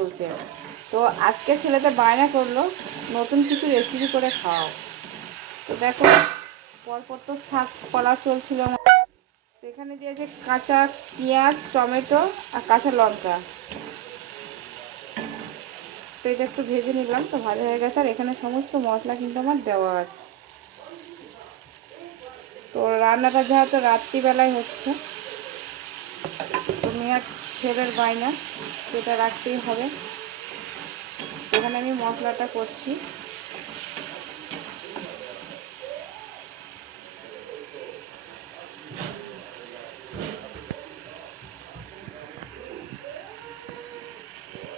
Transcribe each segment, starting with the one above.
চলছে। তো আজকে ছেলেটা বায়না করলো নতুন কিছু রেসিপি করে খাওয়াও। তো দেখো পরপর তো শাক করা চলছিল, সেখানে দিয়েছে কাঁচা পেঁয়াজ, টমেটো আর কাঁচা লঙ্কা। তো এটা একটু ভেজে নিলাম, তো ভালো হয়ে গেছে। আর এখানে সমস্ত মশলা কিন্তু আমার দেওয়া আছে। তো রান্নাটা যেহেতু রাত্রিবেলায় হচ্ছে, তো মেয়ের ছেলের বায়না সেটা রাখতেই হবে। এখানে আমি মশলাটা করছি।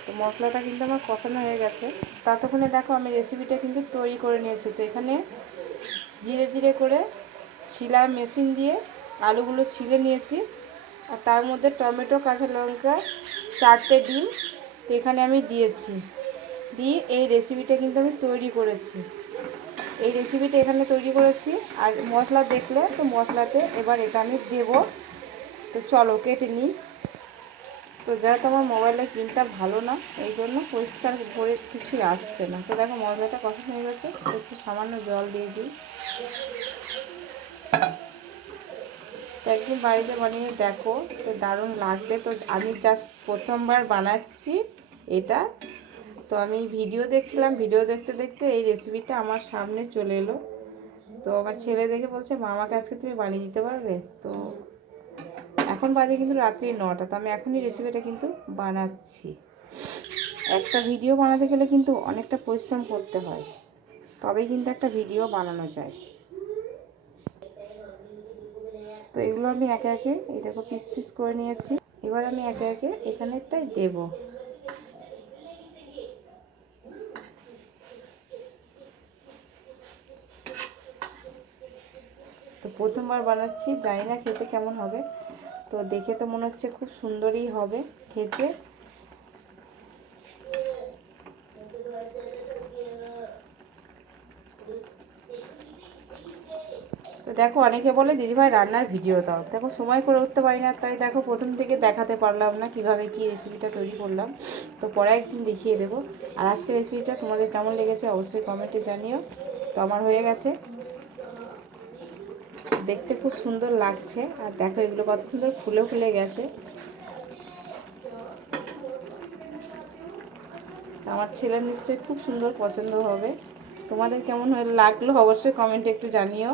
তো মশলাটা কিন্তু আমার কষানো হয়ে গেছে। ততক্ষণে দেখো আমি রেসিপিটা কিন্তু তৈরি করে নিয়েছি। তো এখানে ধীরে ধীরে করে ছিলা মেশিন দিয়ে আলুগুলো ছিলে নিয়েছি। আর তার মধ্যে টমেটো, কাঁচা লঙ্কা, 4টে ডিম তো এখানে আমি দিয়েছি। দিয়ে এই রেসিপিটা কিন্তু আমি তৈরি করেছি। এই রেসিপিটা এখানে তৈরি করেছি। আর মশলা দেখলে তো মশলাতে এবার এটা আমি দেবো। তো চলো কেটে নিই। তো যেহেতু আমার মোবাইলের প্রিন্টটা ভালো না, এই জন্য পরিষ্কার করে কিছুই আসছে না। তো দেখো মশলাটা কষানো হয়ে গেছে, একটু সামান্য জল দিয়ে দিই। তো একদিন বাড়িতে বানিয়ে দেখো, তো দারুণ লাগবে। তো আমি জাস্ট প্রথমবার বানাচ্ছি এটা। তো আমি ভিডিও দেখছিলাম, ভিডিও দেখতে দেখতে এই রেসিপিটা আমার সামনে চলে এলো। তো আমার ছেলে দেখে বলছে, মা আমাকে আজকে তুমি বানিয়ে দিতে পারবে? তো এখন বাজে কিন্তু রাত্রি 9টা। তো আমি এখনই রেসিপিটা কিন্তু বানাচ্ছি। একটা ভিডিও বানাতে গেলে কিন্তু অনেকটা পরিশ্রম করতে হয়, তবেই কিন্তু একটা ভিডিও বানানো যায়। তো এগুলো আমি একে একে এই দেখো পিস পিস করে নিয়েছি। এবার আমি একে একে এখানেরটাই দেব। তো প্রথমবার বানাচ্ছি, জানি না খেতে কেমন হবে। তো দেখে তো মনে হচ্ছে খুব সুন্দরই হবে খেতে। তো দেখো অনেকে বলে দিদিভাই রান্নার ভিডিও দাও। দেখো সময় করে উঠতে পারি না, তাই দেখো প্রথম থেকে দেখাতে পারলাম না কিভাবে কি রেসিপিটা তৈরি করলাম। তো পরে একদিন দেখিয়ে দেবো। আর আজকে রেসিপিটা তোমাদের কেমন লেগেছে অবশ্যই কমেন্টে জানিও। তো আমার হয়ে গেছে, দেখতে খুব সুন্দর লাগছে। আর দেখো এগুলো কত সুন্দর ফুলে ফুলে গেছে। আমার ছেলের নিশ্চয়ই খুব সুন্দর পছন্দ হবে। তোমাদের কেমন লাগলো অবশ্যই কমেন্টে একটু জানিও।